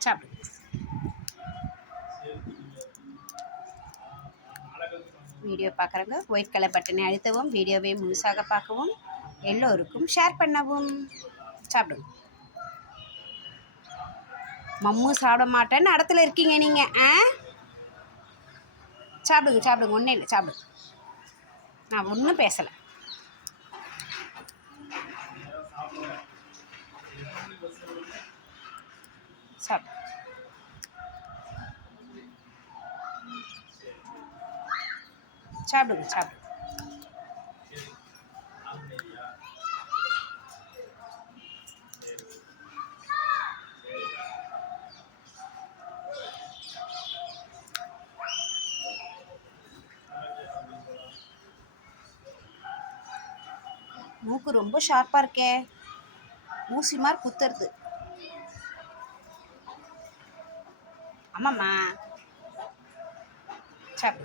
சாப்பிடு வீடியோ பார்க்குறவங்க white colour பட்டனை அழுத்தவும் வீடியோவை முழுசாக பார்க்கவும் எல்லோருக்கும் ஷேர் பண்ணவும். சாப்பிடுங்க. மம்மு சாப்பிட மாட்டேன்னு இடத்துல இருக்கீங்க நீங்கள் ஆ? சாப்பிடுங்க சாப்பிடுங்க. ஒன்றும் இல்லை சாப்பிடுங்க நான் ஒன்றும் பேசலை. சாப்பிடு சாப்பிடுங்க சாப்பிடுங்க மூக்கு ரொம்ப ஷார்ப்பாக இருக்கே. ஊசி மாதிரி குத்துறது. అమ్మమ్మ చెప్పు